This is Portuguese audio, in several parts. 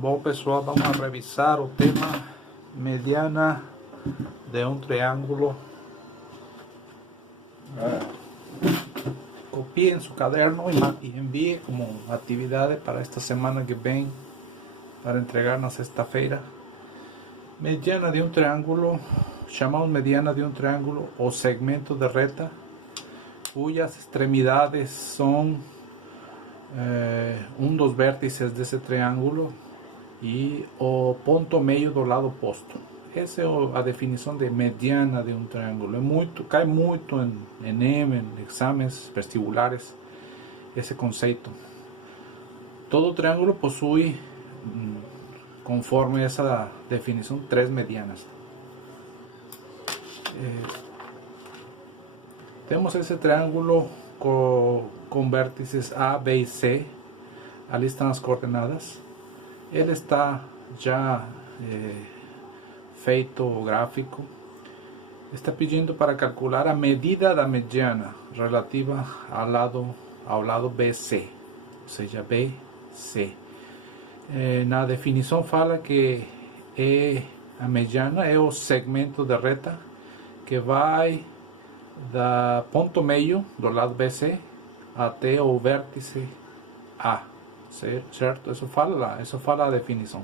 Bom pessoal, vamos a revisar o tema mediana de um triângulo. Copie em seu caderno e envie como atividade para esta semana que vem, para entregar na sexta-feira. Mediana de um triângulo, chamamos mediana de um triângulo o segmento de reta cujas extremidades são dos vértices desse triângulo e o ponto meio do lado oposto. Essa é a definição de mediana de um triângulo. Cai muito em Enem, em exames vestibulares, esse conceito. Todo triângulo possui, conforme essa definição, três medianas. Temos esse triângulo com vértices A, B e C. Ali estão as coordenadas. Ele está já feito o gráfico. Está pedindo para calcular a medida da mediana relativa ao lado BC, ou seja, BC. Na definição fala que a mediana é o segmento de reta que vai da ponto meio do lado BC até o vértice A, certo? Isso fala a definição.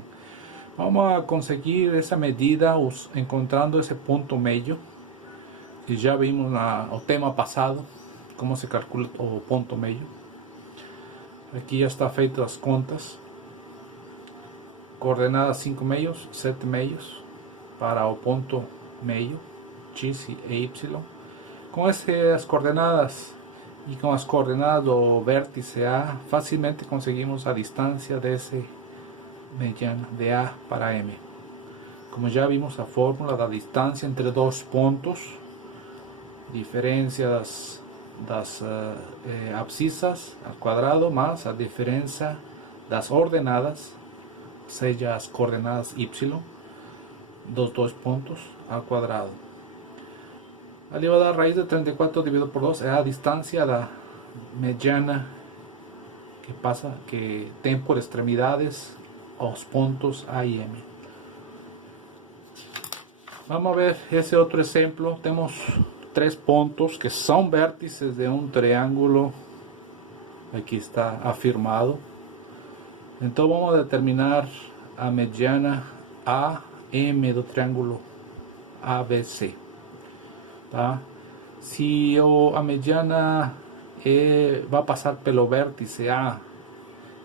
Vamos a conseguir essa medida encontrando esse ponto meio, que já vimos no tema passado como se calcula o ponto meio. Aqui já está feito as contas. Coordenadas 5 meios, 7 meios para o ponto meio, x e y. Com essas coordenadas e com as coordenadas do vértice A, facilmente conseguimos a distância desse mediana de A para M. Como já vimos, a fórmula da distância entre dois pontos, diferença das abscissas ao quadrado mais a diferença das ordenadas, ou seja, as coordenadas y dos dois pontos ao quadrado. Ali vai dar a raiz de 34 dividido por 2, é a distância da mediana que tem por extremidades os pontos A e M. Vamos ver esse outro exemplo. Temos três pontos que são vértices de um triângulo. Aqui está afirmado. Então vamos determinar a mediana AM do triângulo ABC. Tá? Se a mediana vai passar pelo vértice A,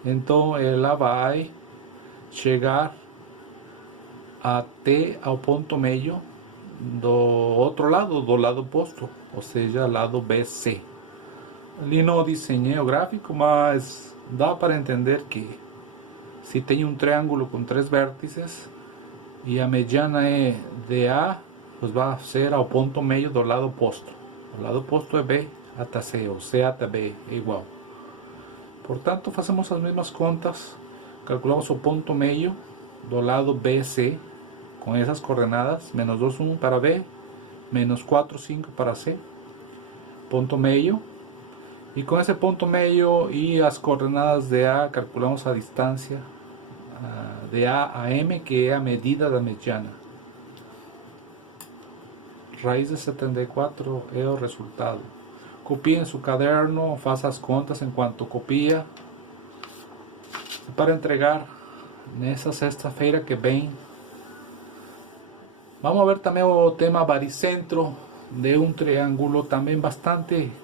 então ela vai chegar até ao ponto meio do outro lado, do lado oposto, ou seja, lado BC. Ali não desenhei o gráfico, mas dá para entender que se tem um triângulo com três vértices e a mediana é de A, pues vai ser ao ponto meio do lado oposto. O lado oposto é B até C, ou C até B é igual. Portanto, fazemos as mesmas contas. Calculamos o ponto meio do lado BC com essas coordenadas, menos 2, 1 para B, menos 4, 5 para C, ponto meio. E com esse ponto meio e as coordenadas de A, calculamos a distância de A a M, que é a medida da mediana. Raiz de 74 é o resultado. Copie em seu caderno, faça as contas enquanto copia, para entregar nessa sexta-feira que vem. Vamos ver também o tema baricentro de um triângulo, também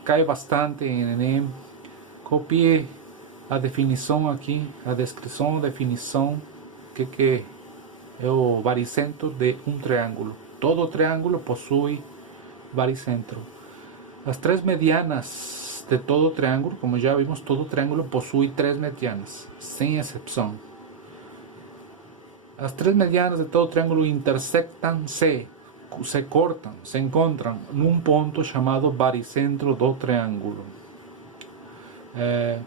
cai bastante em Enem. Copie a definição aqui, a descrição, definição, que é o baricentro de um triângulo. Todo triângulo possui baricentro. As três medianas de todo triângulo, como já vimos, todo triângulo possui três medianas, sem exceção. As três medianas de todo triângulo intersectam-se, se cortam, se encontram num ponto chamado baricentro do triângulo. É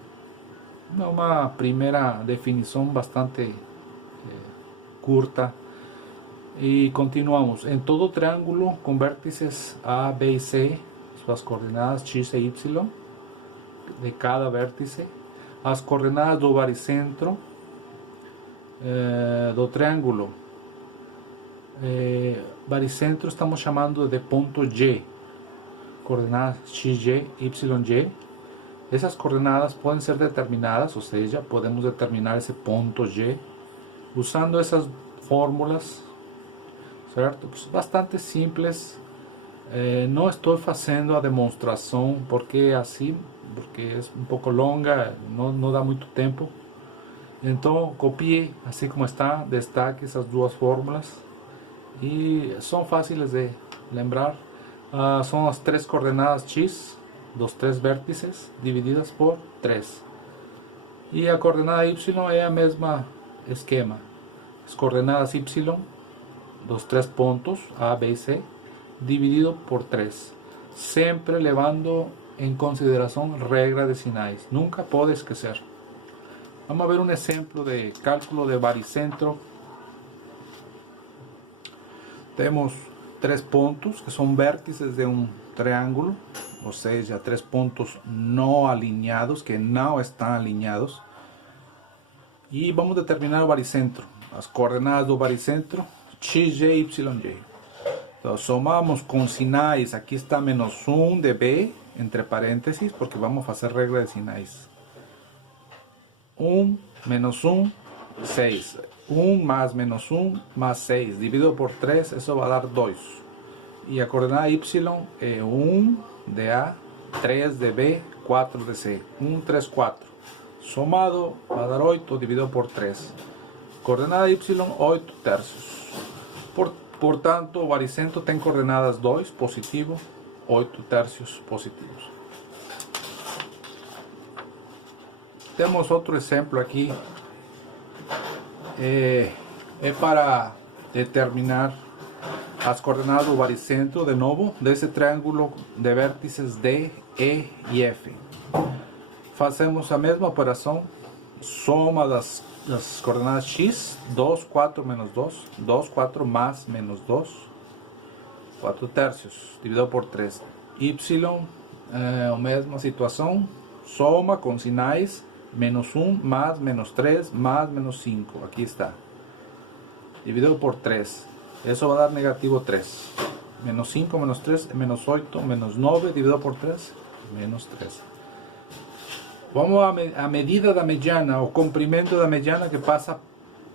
uma primeira definição bastante curta. E continuamos. Em todo triângulo com vértices A, B e C, suas coordenadas x e y de cada vértice, as coordenadas do baricentro do triângulo baricentro estamos chamando de ponto Y, coordenadas XY, YY. Essas coordenadas podem ser determinadas, ou seja, podemos determinar esse ponto Y usando essas fórmulas, certo? Bastante simples. Não estou fazendo a demonstração porque é um pouco longa, não dá muito tempo. Então copie assim como está, destaque essas duas fórmulas e são fáceis de lembrar. São as três coordenadas x dos três vértices divididas por 3. E a coordenada y é a mesma esquema. As coordenadas y dos três pontos A, B e C dividido por 3. Sempre levando em consideração regra de sinais. Nunca pode esquecer. Vamos a ver um exemplo de cálculo de baricentro. Temos 3 pontos que são vértices de um triângulo, ou seja, 3 pontos não alinhados, que não estão alinhados. E vamos determinar o baricentro. As coordenadas do baricentro, x, y, y. Então, somamos com sinais, aqui está menos 1 de B, entre parênteses, porque vamos fazer regra de sinais. 1 menos 1, 6. 1 más menos 1 más 6. Dividido por 3, eso va a dar 2. Y a coordenada y es 1 de A, 3 de B, 4 de C. 1, 3, 4. Somado va a dar 8 dividido por 3. Coordenada y, 8 tercios. Portanto, o baricentro tem coordenadas 2, positivo, 8 tercios positivos. Temos outro exemplo aqui. É para determinar as coordenadas do baricentro, de novo, desse triângulo de vértices D, E e F. Fazemos a mesma operação, soma das coordenadas x, 2, 4 menos 2, 2, 4 mais menos 2, 4 tercios, dividido por 3. Y, a mesma situação, soma com sinais, menos 1 más menos 3 más menos 5, aquí está, dividido por 3, eso va a dar negativo 3, menos 5 menos 3, menos 8, menos 9, dividido por 3, menos 3. Vamos a medida da mediana, o comprimento da mediana que passa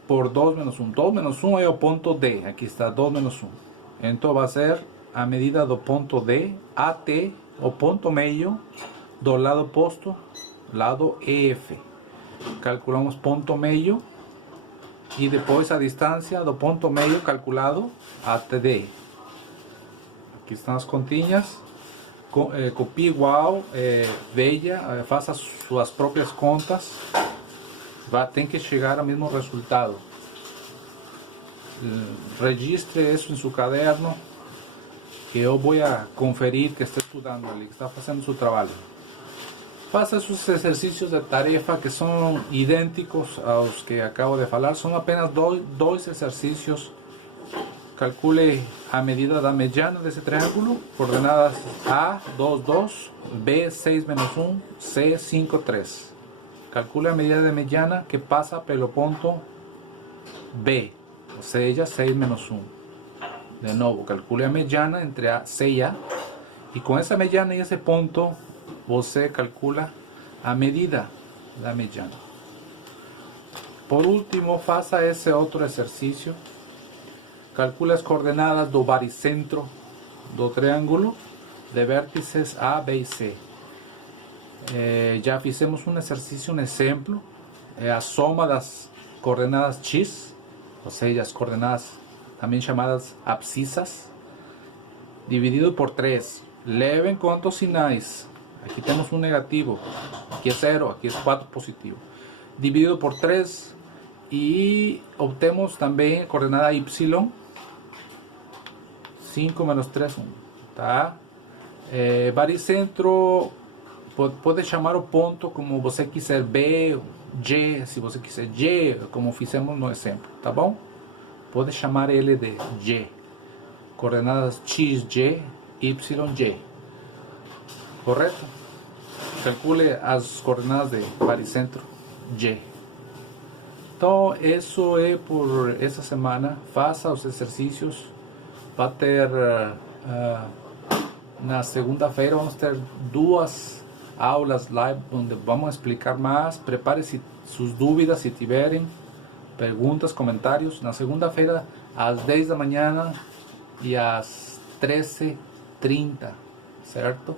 por 2 menos 1. 2 menos 1 é o ponto D, aqui está 2 menos 1. Então vai ser a medida do ponto D até o ponto meio do lado oposto, lado EF. Calculamos ponto meio e depois a distância do ponto meio calculado até D. Aqui estão as continhas. Copie igual, veja, faça suas próprias contas. Tem que chegar ao mesmo resultado. Registre isso em seu caderno, que eu vou conferir que está estudando ali, que está fazendo seu trabalho. Faça esses exercícios de tarefa que são idênticos aos que acabo de falar. São apenas dois exercícios. Calcule a medida da mediana desse triângulo. Coordenadas A, 2, 2. B, 6 menos 1. C, 5, 3. Calcule a medida de mediana que passa pelo ponto B. Ou seja, 6 menos 1. De novo, calcule a mediana entre C e A. E com essa mediana e esse ponto, você calcula a medida da mediana. Por último, faça esse outro exercício. Calcule as coordenadas do baricentro do triângulo de vértices A, B e C. Já fizemos um exercício, um exemplo. A soma das coordenadas x, ou seja, as coordenadas também chamadas abscissas, dividido por 3. Leve em conta os sinais. Aqui temos um negativo, aqui é 0, aqui é 4 positivo. Dividido por 3 e obtemos também a coordenada y, 5 menos 3, 1. Tá? Baricentro, pode chamar o ponto como você quiser, B, Y, se você quiser Y, como fizemos no exemplo, tá bom? Pode chamar ele de Y. Coordenadas x, Y, y. Correto? Calcule as coordenadas de baricentro Y. Então Então, isso é por essa semana. Faça os exercícios. Vai ter, na segunda-feira, vamos ter 2 aulas live, onde vamos explicar mais. Prepare suas dúvidas, se tiverem perguntas, comentários. Na segunda-feira, às 10 da manhã e às 13h30, certo?